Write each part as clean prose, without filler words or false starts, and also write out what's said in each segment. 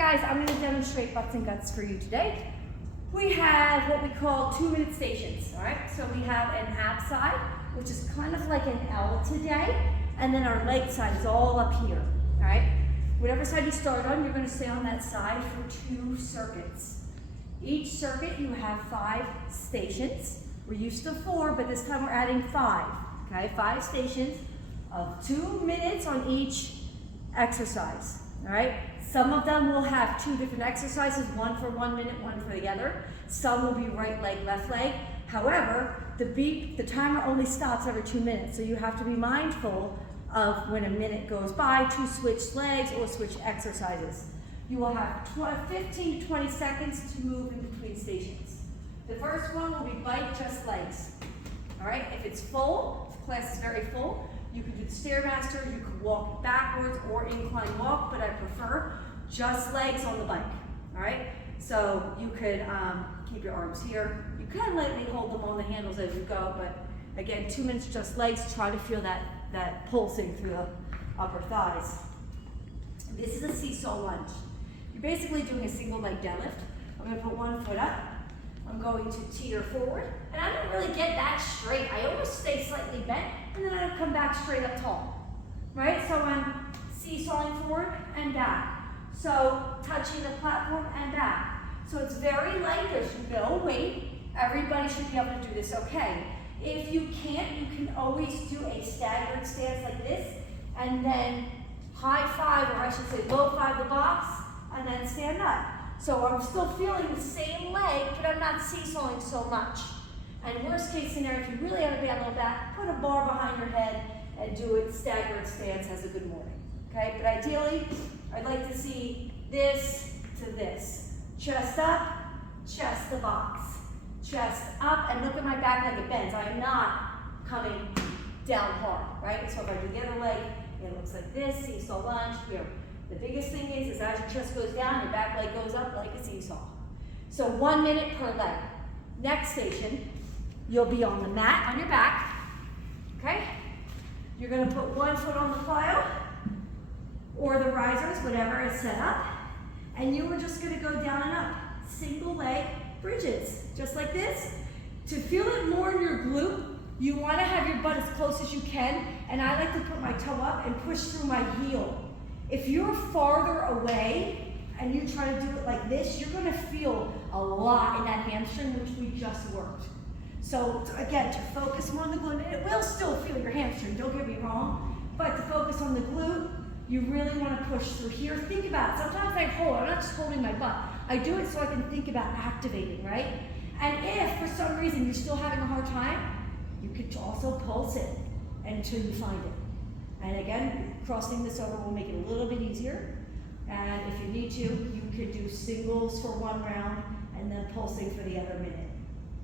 guys, I'm going to demonstrate butts and guts for you today. We have what we call 2-minute stations, all right? So we have an ab side, which is kind of like an L today, and then our leg side is all up here, all right? Whatever side you start on, you're going to stay on that side for 2 circuits. Each circuit, you have 5 stations. We're used to 4, but this time we're adding 5, okay? 5 stations of 2 minutes on each exercise, all right? Some of them will have 2 different exercises, one for 1 minute, one for the other. Some will be right leg, left leg. However, the timer only stops every 2 minutes, so you have to be mindful of when a minute goes by to switch legs or switch exercises. You will have 15 to 20 seconds to move in between stations. The first one will be bike, just legs. All right, if it's full, if the class is very full, you can do the Stairmaster, you can walk backwards or incline walk, but I prefer just legs on the bike, all right? So you could keep your arms here. You can lightly hold them on the handles as you go, but again, 2 minutes just legs, try to feel that pulsing through the upper thighs. This is a seesaw lunge. You're basically doing a single leg deadlift. I'm gonna put 1 foot up. I'm going to teeter forward, and I don't really get that straight. I always stay slightly bent, and then I come back straight up tall, right? So I'm seesawing forward and back. So touching the platform and back. So it's very light, there's no weight. Everybody should be able to do this okay. If you can't, you can always do a staggered stance like this, and then high 5, or I should say low 5 the box, and then stand up. So I'm still feeling the same leg, but I'm not seesawing so much. And worst case scenario, if you really have a bad low back, put a bar behind your head and do it staggered stance as a good morning. Okay, but ideally, I'd like to see this to this. Chest up, chest the box. Chest up, and look at my back leg, it bends. I am not coming down hard, right? So if I do the other leg, it looks like this, seesaw lunge, here. The biggest thing is as your chest goes down, your back leg goes up like a seesaw. So 1 minute per leg. Next station, you'll be on the mat on your back, okay? You're gonna put 1 foot on the plyo or the risers, whatever is set up, and you are just gonna go down and up. Single leg bridges, just like this. To feel it more in your glute, you wanna have your butt as close as you can, and I like to put my toe up and push through my heel. If you're farther away and you try to do it like this, you're gonna feel a lot in that hamstring, which we just worked. So again, to focus more on the glute, and it will still feel your hamstring, don't get me wrong, but to focus on the glute, you really wanna push through here. Think about it, sometimes I hold, I'm not just holding my butt. I do it so I can think about activating, right? And if for some reason you're still having a hard time, you could also pulse it until you find it. And again, crossing this over will make it a little bit easier. And if you need to, you could do singles for 1 round and then pulsing for the other minute.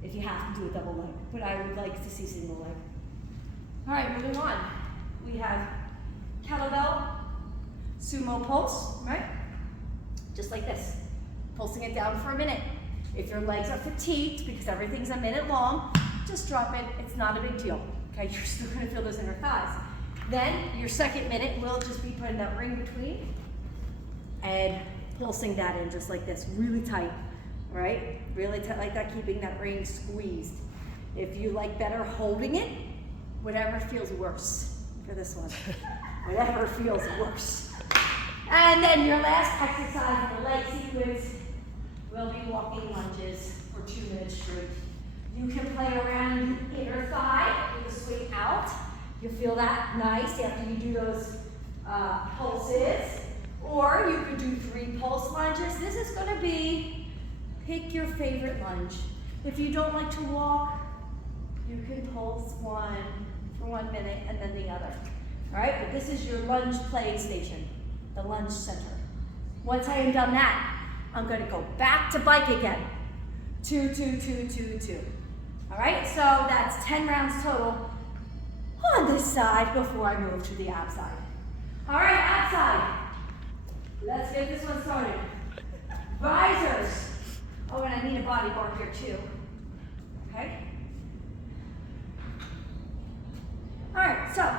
If you have to do a double leg, but I would like to see single leg. All right, moving on. We have kettlebell, sumo pulse, right? Just like this, pulsing it down for a minute. If your legs are fatigued because everything's a minute long, just drop it, it's not a big deal. Okay, you're still gonna feel those inner thighs. Then your second minute will just be putting that ring between and pulsing that in just like this, really tight, all right? Really tight like that, keeping that ring squeezed. If you like better holding it, whatever feels worse for this one. Whatever feels worse. And then your last exercise in the leg sequence will be walking lunges for 2 minutes straight. You can play around the inner thigh with a swing out. You'll feel that nice after you do those pulses. Or you could do 3 pulse lunges. This is gonna be, pick your favorite lunge. If you don't like to walk, you can pulse 1 for 1 minute and then the other. All right, but this is your lunge playing station, the lunge center. Once I am done that, I'm gonna go back to bike again. 2, 2, 2, 2, 2. All right, so that's 10 rounds total on this side before I move to the ab side. All right, ab side. Let's get this one started. Risers. Oh, and I need a body bar here too. Okay? All right, so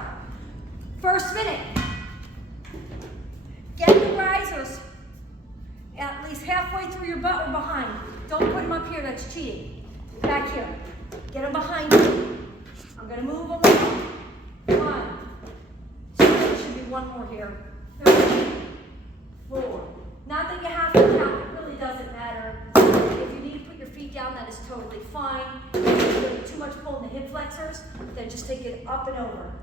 first minute. Get the risers just halfway through your butt or behind. Don't put them up here, that's cheating. Back here. Get them behind you. I'm gonna move them along. 1, 2, there should be one more here. 3, 4. Not that you have to count, it really doesn't matter. If you need to put your feet down, that is totally fine. If you're getting too much pull in the hip flexors, then just take it up and over.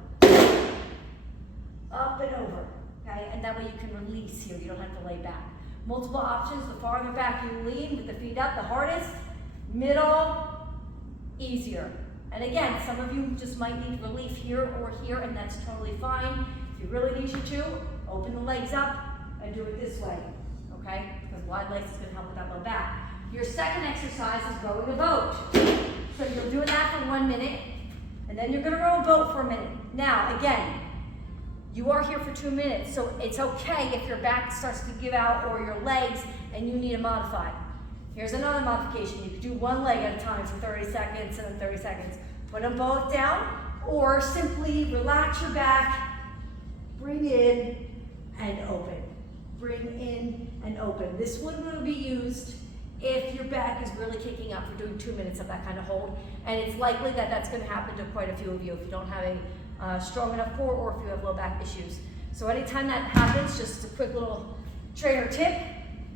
Up and over, okay? And that way you can release here, you don't have to lay back. Multiple options, the farther back you lean with the feet up, the hardest. Middle, easier. And again, some of you just might need relief here or here, and that's totally fine. If you really need you to, open the legs up and do it this way, okay? Because wide legs is gonna help with that low back. Your second exercise is rowing a boat. So you're doing that for 1 minute, and then you're gonna row a boat for a minute. Now, again, you are here for 2 minutes, so it's okay if your back starts to give out or your legs and you need to modify. Here's another modification. You could do one leg at a time for 30 seconds and then 30 seconds. Put them both down, or simply relax your back, bring in and open. Bring in and open. This one will be used if your back is really kicking up for doing 2 minutes of that kind of hold. And it's likely that that's gonna happen to quite a few of you if you don't have a strong enough core or if you have low back issues. So anytime that happens, just a quick little trainer tip,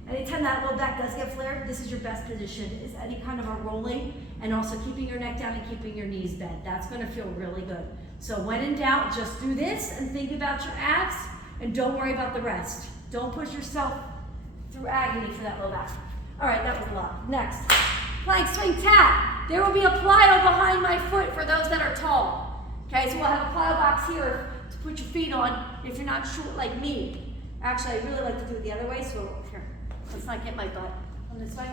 anytime that low back does get flared, this is your best position, is any kind of a rolling and also keeping your neck down and keeping your knees bent. That's gonna feel really good. So when in doubt, just do this and think about your abs and don't worry about the rest. Don't push yourself through agony for that low back. All right, that was a lot. Next, plank swing tap. There will be a plyo behind my foot for those that are tall. Okay, so we'll have a plyo box here to put your feet on if you're not short like me. Actually, I really like to do it the other way, so here, let's not get my butt on this way.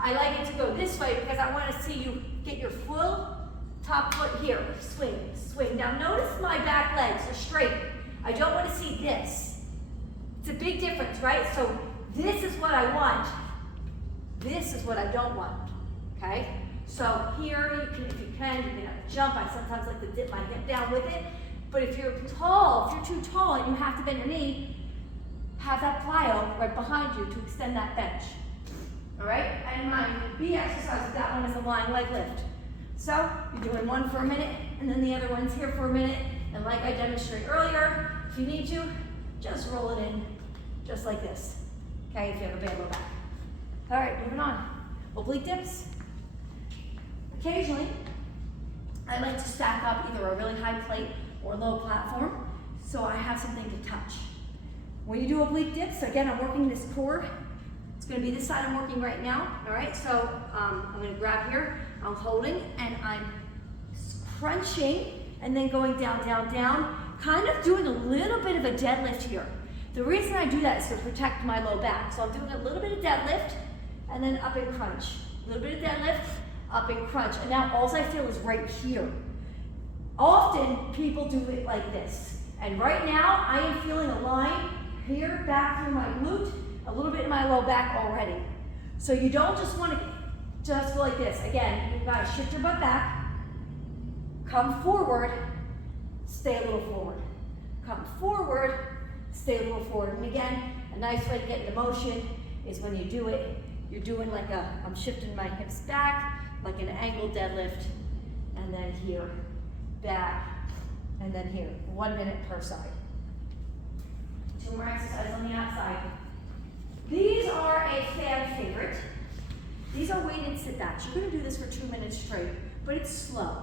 I like it to go this way because I want to see you get your full top foot here. Swing, swing. Now notice my back legs are straight. I don't want to see this. It's a big difference, right? So this is what I want. This is what I don't want, okay? So here, you can, if you can, you can have a jump. I sometimes like to dip my hip down with it. But if you're tall, if you're too tall and you have to bend your knee, have that plyo right behind you to extend that bench. All right? And my B exercise, that one is a lying leg lift. So you're doing one for a minute, and then the other one's here for a minute. And like I demonstrated earlier, if you need to, just roll it in just like this. Okay, if you have a bad low back. All right, moving on. Oblique dips. Occasionally, I like to stack up either a really high plate or low platform, so I have something to touch. When you do oblique dips, again, I'm working this core. It's gonna be this side I'm working right now, all right? So I'm gonna grab here, I'm holding, and I'm crunching, and then going down, down, down, kind of doing a little bit of a deadlift here. The reason I do that is to protect my low back. So I'm doing a little bit of deadlift, and then up and crunch. A little bit of deadlift, up and crunch. And now all I feel is right here. Often people do it like this. And right now I am feeling a line here, back through my glute, a little bit in my low back already. So you don't just want to just go like this. Again, you've got to shift your butt back, come forward, stay a little forward. Come forward, stay a little forward. And again, a nice way to get into motion is when you do it, you're doing like I'm shifting my hips back, like an angled deadlift, and then here, back, and then here. 1 minute per side. 2 more exercises on the outside. These are a fan favorite. These are weighted sit backs. You're gonna do this for 2 minutes straight, but it's slow.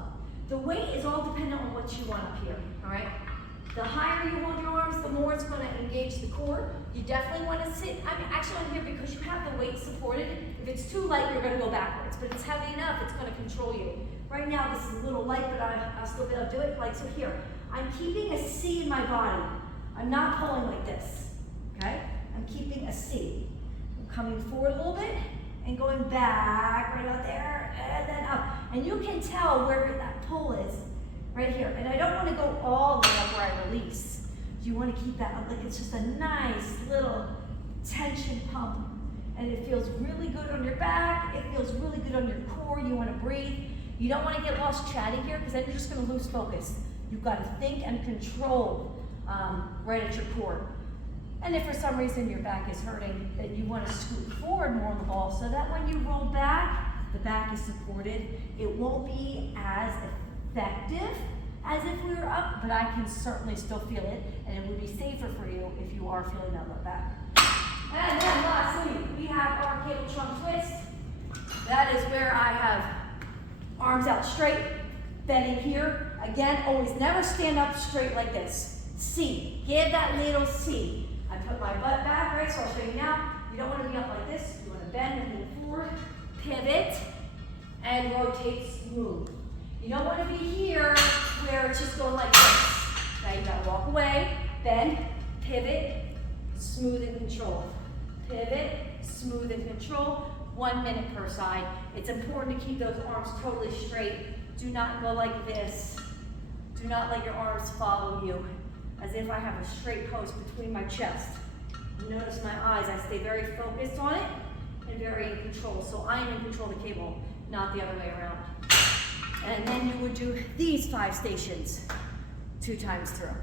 The weight is all dependent on what you want up here, all right? The higher you hold your arms, the more it's gonna engage the core. You definitely wanna sit, I'm actually on here because you have the weight supported. If it's too light, you're gonna go backwards, but it's heavy enough, it's gonna control you. Right now, this is a little light, but I'll still be able to do it. Like so here, I'm keeping a C in my body. I'm not pulling like this, okay? I'm keeping a C. I'm coming forward a little bit and going back right out there and then up. And you can tell where that pull is right here. And I don't want to go all the way up where I release. You want to keep that up like it's just a nice little tension pump. And it feels really good on your back. It feels really good on your core. You want to breathe. You don't want to get lost chatting here because then you're just going to lose focus. You've got to think and control right at your core. And if for some reason your back is hurting, then you want to scoot forward more on the ball so that when you roll back, the back is supported. It won't be as effective as if we were up, but I can certainly still feel it, and it would be safer for you if you are feeling that low back. And then lastly, we have our cable trunk twist. That is where I have arms out straight, bending here. Again, always never stand up straight like this. C, give that little C. I put my butt back, right, so I'll show you now. You don't want to be up like this. You want to bend and move forward, pivot, and rotate smooth. You don't want to be here where it's just going like this. Now you gotta walk away, bend, pivot, smooth and control. Pivot, smooth and control. 1 minute per side. It's important to keep those arms totally straight. Do not go like this. Do not let your arms follow you, as if I have a straight post between my chest. Notice my eyes, I stay very focused on it and very in control. So I am in control of the cable, not the other way around. And then you would do these 5 stations 2 times through.